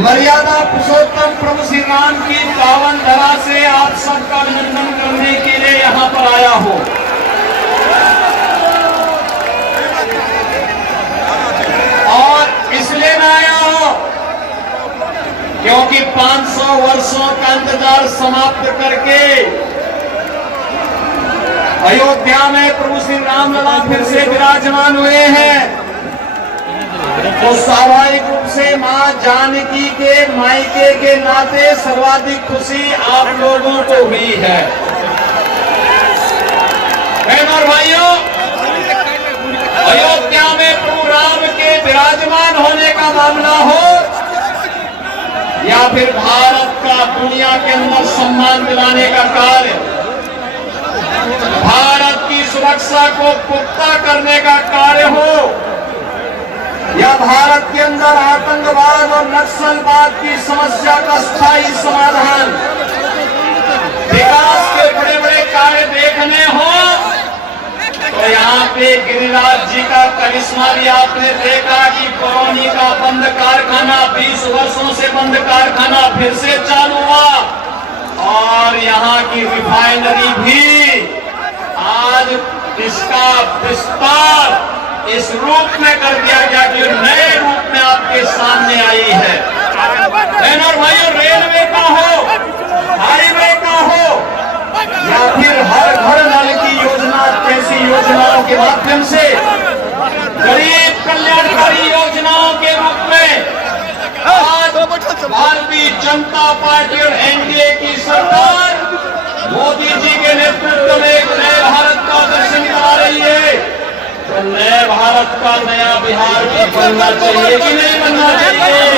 मर्यादा पुरुषोत्तम प्रभु श्री राम की पावन धरा से आप सबका अभिनंदन करने के लिए यहाँ पर आया हो। और इसलिए मैं आया हूं क्योंकि 500 वर्षों का इंतजार समाप्त करके अयोध्या में प्रभु श्री राम लला फिर से विराजमान हुए हैं। तो स्वाभाविक रूप से मां जानकी के मायके के नाते सर्वाधिक खुशी आप लोगों को हुई है। बहनों और भाइयों, अयोध्या में प्रभु राम के विराजमान होने का मामला हो या फिर भारत का दुनिया के अंदर सम्मान दिलाने का कार्य, भारत की सुरक्षा को पुख्ता करने का कार्य हो या भारत के अंदर आतंकवाद और नक्सलवाद की समस्या का स्थायी समाधान, विकास के बड़े बड़े कार्य देखने हो, तो यहाँ पे गिरिराज जी का करिश्मा भी आपने देखा कि बरौनी का बंद कारखाना 20 वर्षों से बंद कारखाना फिर से चालू हुआ और यहाँ की रिफाइनरी भी आज इसका विस्तार इस रूप में कर दिया गया कि नए रूप में आपके सामने आई है। बहनों और भाइयों, रेलवे का हो, हाईवे का हो या फिर हर घर नल की योजना जैसी योजनाओं के माध्यम से गरीब कल्याणकारी योजनाओं के रूप में आज भारतीय जनता पार्टी और एनडीए की सरकार मोदी जी के नेतृत्व में एक नए भारत का दर्शन करा रही है। तो नए भारत का नया बिहार भी बनना चाहिए कि नहीं बनना चाहिए?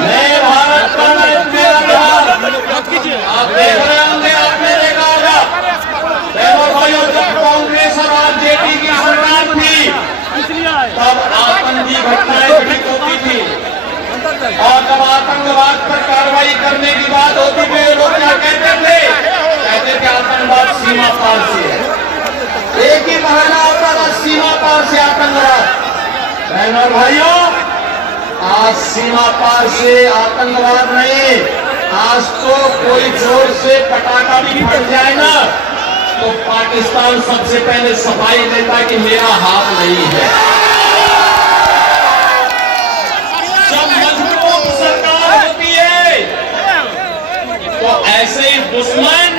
नए भारत का नया बिहार आप देख रहे होंगे, आपने देखा होगा बहनों भाइयों, जब कांग्रेस और आरजेडी की सरकार थी तब आतंकी घटनाएं घटित होती थी और जब आतंकवाद पर कार्रवाई करने की बात होती थी लोग क्या कहते थे आतंकवाद सीमा पार से है। एक ही बहाना होता था, सीमा पार से आतंकवाद। बहनों और भाइयों, आज सीमा पार से आतंकवाद नहीं, आज तो कोई जोर से पटाखा भी फट जाए ना तो पाकिस्तान सबसे पहले सफाई देता कि मेरा हाथ नहीं है। जब मजबूत सरकार होती है तो ऐसे ही दुश्मन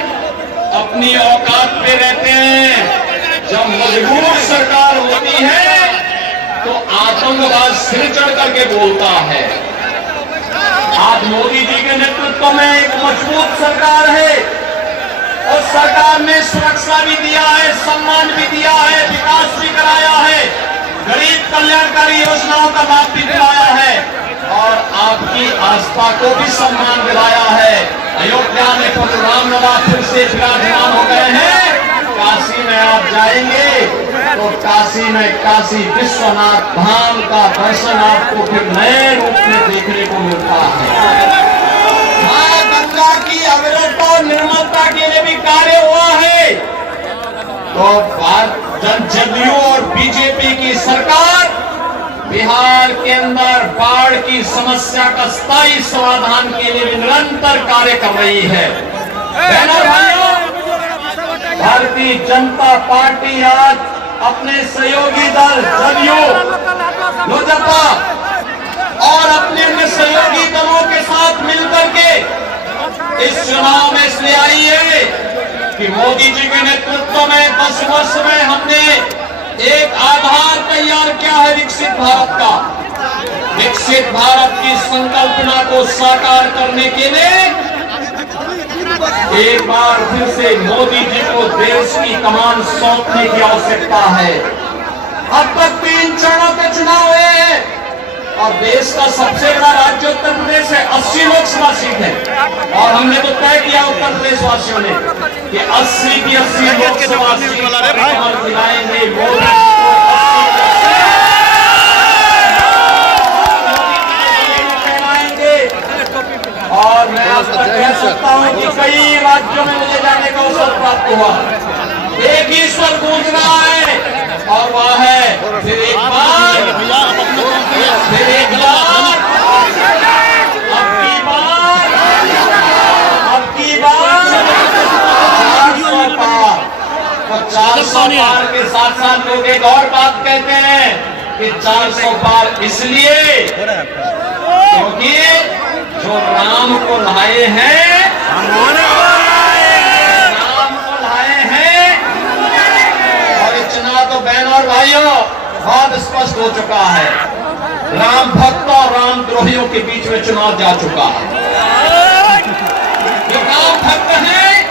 अपनी औकात पे रहते हैं। जब मजबूत सरकार होती है तो आतंकवाद सिर चढ़ करके बोलता है। आज मोदी जी के नेतृत्व में एक मजबूत सरकार है और सरकार ने सुरक्षा भी दिया है, सम्मान भी दिया है, विकास भी कराया है, गरीब कल्याणकारी योजनाओं का लाभ भी दिलाया है और आपकी आस्था को भी सम्मान दिलाया है। अयोध्या में प्रभु राम लला फिर से विराजमान हो गए हैं। काशी में आप जाएंगे तो काशी में काशी विश्वनाथ धाम का दर्शन आपको फिर नए रूप में देखने को मिलता है। मां गंगा की अविरत और निर्मलता के लिए भी कार्य हुआ है। तो जदयू और बीजेपी की सरकार बिहार के अंदर बाढ़ की समस्या का स्थायी समाधान के लिए निरंतर कार्य कर रही है। बहनों और भाइयों, भारतीय जनता पार्टी आज अपने सहयोगी दल जदयू, लोजपा और अपने अन्य सहयोगी दलों के साथ मिलकर के इस चुनाव में इसलिए आई है कि मोदी जी के नेतृत्व में 10 वर्ष में हमने एक आधार तैयार किया है विकसित भारत का। विकसित भारत की संकल्पना को साकार करने के लिए एक बार फिर से मोदी जी को देश की कमान सौंपने की आवश्यकता है। अब तक 3 चरणों के चुनाव हुए हैं और देश का सबसे बड़ा राज्य उत्तर प्रदेश है, 80 लोकसभा सीट है और हमने तो तय किया उत्तर प्रदेश वासियों ने कि 80 की 80 लोकसभा सीट पर दिलाएंगे मोदी और मैं आज तक कह सकता हूं कि कई राज्यों में मुझे जाने का अवसर प्राप्त हुआ। एक ही स्वर गूंज रहा है और वह है फिर एक बार पार के साथ साथ लोग एक और बात कहते हैं कि 400 पार इसलिए क्योंकि जो राम को लाए हैं, राम को लाए हैं, और ये चुनाव तो बहन और भाइयों बहुत स्पष्ट हो चुका है। राम भक्त और राम द्रोहियों के बीच में चुनाव जा चुका है। जो राम भक्त हैं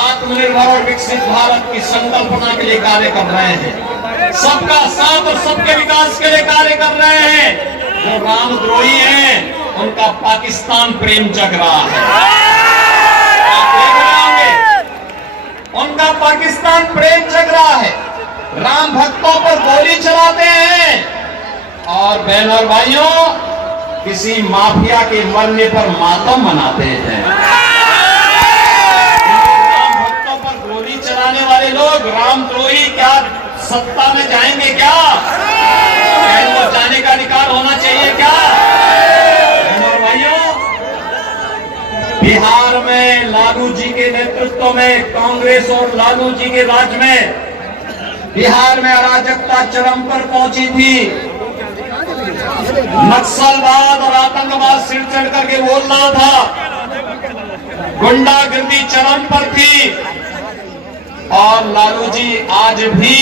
आत्मनिर्भर और विकसित भारत की संकल्पना के लिए कार्य कर रहे हैं, सबका साथ और सबके विकास के लिए कार्य कर रहे हैं। जो रामद्रोही हैं उनका पाकिस्तान प्रेम जग रहा है, आप देख रहे होंगे, उनका पाकिस्तान प्रेम जग रहा है। राम भक्तों पर गोली चलाते हैं और बहन और भाइयों किसी माफिया के मरने पर मातम मनाते हैं। राम भक्तों पर गोली चलाने वाले लोग रामद्रोही क्या सत्ता में जाएंगे क्या? इनको जाने का अधिकार होना चाहिए क्या? बहन और भाइयों, बिहार में लालू जी के नेतृत्व में कांग्रेस और लालू जी के राज में बिहार में अराजकता चरम पर पहुंची थी। नक्सलवाद और आतंकवाद सिर चढ़ करके बोल रहा था, गुंडागर्दी चरम पर थी। और लालू जी आज भी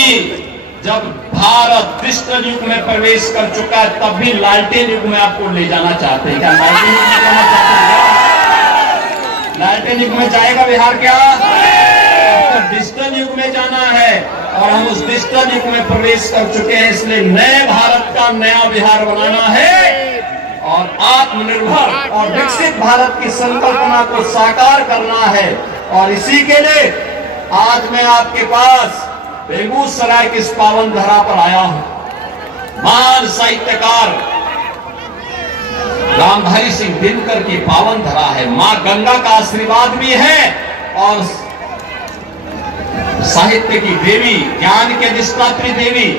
जब भारत डिजिटल युग में प्रवेश कर चुका है तब भी लालटेन युग में आपको ले जाना चाहते हैं क्या? लालटेन युग में जाना चाहते हैं? लालटेन युग में जाएगा बिहार क्या? डिजिटल युग में जाना है और हम उस डिजिटल युग में प्रवेश कर चुके हैं। इसलिए नए भारत का नया बिहार बनाना है और आत्मनिर्भर और विकसित भारत की संकल्पना को साकार करना है। और इसी के लिए आज मैं आपके पास बेगूसराय की इस पावन धरा पर आया हूं। महान साहित्यकार रामधारी सिंह दिनकर की पावन धरा है। मां गंगा का आशीर्वाद भी है और साहित्य की देवी, ज्ञान के अधिष्ठात्री देवी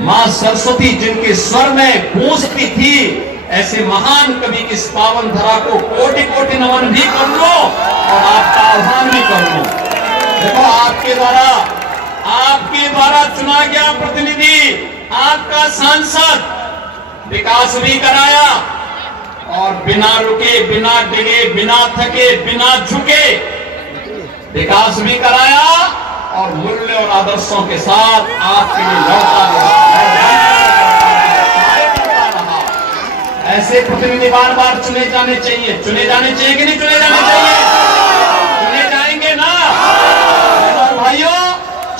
मां सरस्वती जिनके स्वर में गूंजती थी, ऐसे महान कवि की इस पावन धरा को कोटि कोटि नमन भी कर लो और आपका आह्वान भी कर लो। देखो आपके द्वारा चुना गया प्रतिनिधि, आपका सांसद विकास भी कराया और बिना रुके, बिना डिगे, बिना थके, बिना झुके विकास भी कराया और मूल्य और आदर्शों के साथ आपके लिए लड़ता रहा। ऐसे प्रतिनिधि बार बार चुने जाने चाहिए। चुने जाने चाहिए कि नहीं चुने जाने चाहिए? चुने जाएंगे ना? और भाइयों,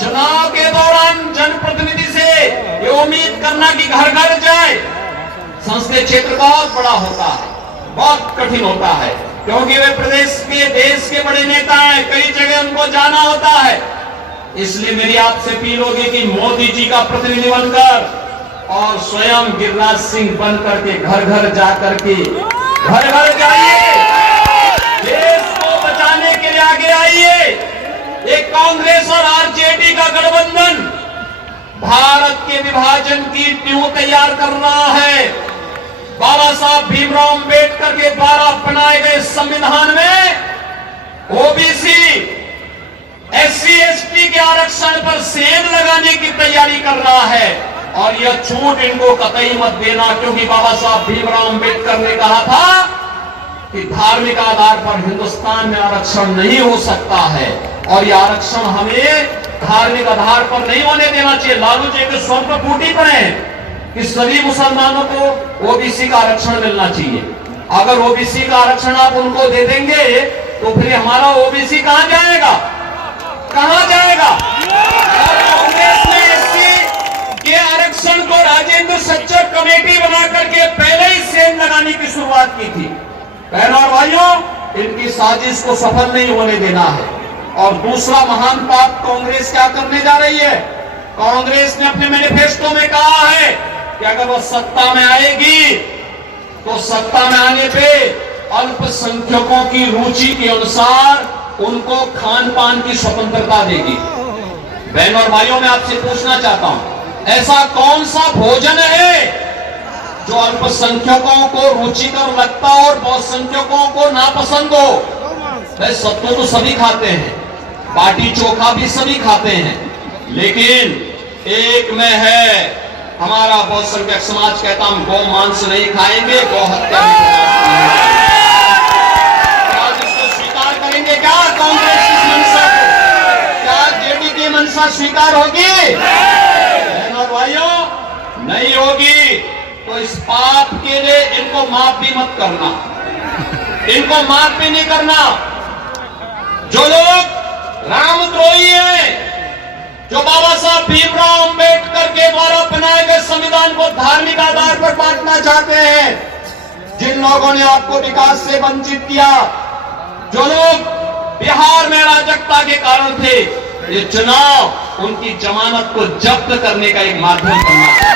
चुनाव के दौरान जनप्रतिनिधि से ये उम्मीद करना कि घर घर जाए, संसदीय क्षेत्र बहुत बड़ा होता है, बहुत कठिन होता है, क्योंकि वे प्रदेश के, देश के बड़े नेता हैं, कई जगह उनको जाना होता है। इसलिए मेरी आपसे अपील होगी कि मोदी जी का प्रतिनिधि बनकर और स्वयं गिरिराज सिंह बनकर के घर घर जाकर के घर घर जाइए, देश को बचाने के लिए आगे आइए। एक कांग्रेस और आरजेडी का गठबंधन भारत के विभाजन की नींव तैयार कर रहा है। बाबा साहब भीमराव अंबेडकर के द्वारा बनाए गए संविधान में ओबीसी, एससी, एसटी के आरक्षण पर सेंध लगाने की तैयारी कर रहा है और यह छूट इनको कतई मत देना, क्योंकि बाबा साहब भीमराव अंबेडकर ने कहा था कि धार्मिक आधार पर हिंदुस्तान में आरक्षण नहीं हो सकता है और यह आरक्षण हमें धार्मिक आधार पर नहीं होने देना चाहिए। लालू जी के स्वर पर फूटी पड़े कि सभी मुसलमानों को ओबीसी का आरक्षण मिलना चाहिए। अगर ओबीसी का आरक्षण आप उनको दे देंगे तो फिर हमारा ओबीसी कहां जाएगा? कहां जाएगा? कांग्रेस ने एससी के आरक्षण को राजेंद्र सच्चर कमेटी बना करके पहले ही सेंध लगाने की शुरुआत की थी। बहनों और भाइयों, इनकी साजिश को सफल नहीं होने देना है। और दूसरा महान पाप कांग्रेस क्या करने जा रही है? कांग्रेस ने अपने मैनिफेस्टो में कहा है कि अगर वो सत्ता में आएगी तो सत्ता में आने पे अल्पसंख्यकों की रुचि के अनुसार उनको खान पान की स्वतंत्रता देगी। बहन और भाइयों, मैं आपसे पूछना चाहता हूं, ऐसा कौन सा भोजन है जो अल्पसंख्यकों को रुचिकर लगता और बहुसंख्यकों को नापसंद हो? भाई सत्तू तो सभी खाते हैं, बाटी चोखा भी सभी खाते हैं, लेकिन एक में है, हमारा बहुत संख्यक समाज कहता हम गौ मांस नहीं खाएंगे, गौ हत्या नहीं करेंगे। क्या इसको स्वीकार करेंगे? क्या कांग्रेस की मंशा को, क्या जेडी की मंशा स्वीकार होगी? बहनों और भाइयों, नहीं होगी। तो इस पाप के लिए इनको माफ भी मत करना, इनको माफ भी नहीं करना। जो लोग रामद्रोही हैं, जो बाबा साहब भीमराव अंबेडकर के द्वारा बनाए गए संविधान को धार्मिक आधार पर बांटना चाहते हैं, जिन लोगों ने आपको विकास से वंचित किया, जो लोग बिहार में अराजकता के कारण थे, ये चुनाव उनकी जमानत को जब्त करने का एक माध्यम बनना।